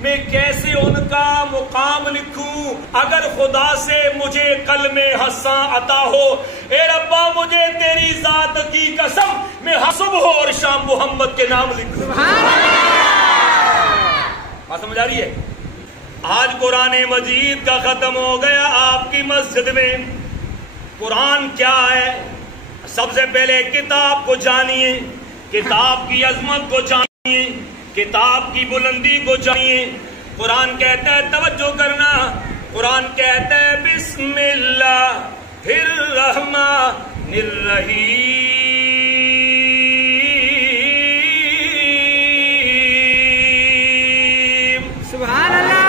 میں کیسے ان کا مقام لکھوں؟ اگر خدا سے مجھے قلم حساں عطا ہو، اے ربا مجھے تیری ذات کی قسم میں صبح اور شام محمد کے نام لکھوں۔ بات سمجھ آ رہی ہے؟ آج قرآن مجید کا ختم ہو گیا آپ کی مسجد میں۔ قرآن کیا ہے؟ سب سے پہلے کتاب کو جانیے، کتاب کی عظمت کو جانیے، کتاب کی بلندی کو جانیے۔ قرآن کہتا ہے، توجہ کرنا، قرآن کہتا ہے بسم اللہ الرحمن الرحیم۔ سبحان اللہ۔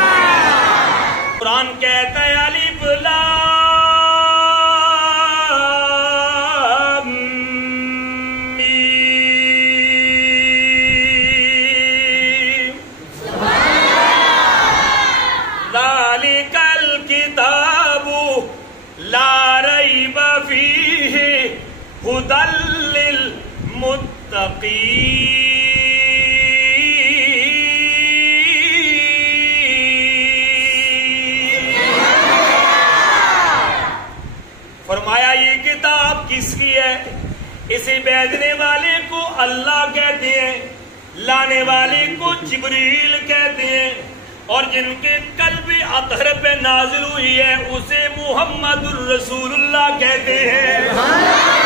قرآن کہتا ہے الف لام ہدی للمتقین۔ فرمایا یہ کتاب کس کی ہے؟ اسے بھیجنے والے کو اللہ کہتے ہیں، لانے والے کو جبریل کہتے ہیں، اور جن کے قلب اطہر پہ نازل ہوئی ہے اسے محمد الرسول اللہ کہتے ہیں۔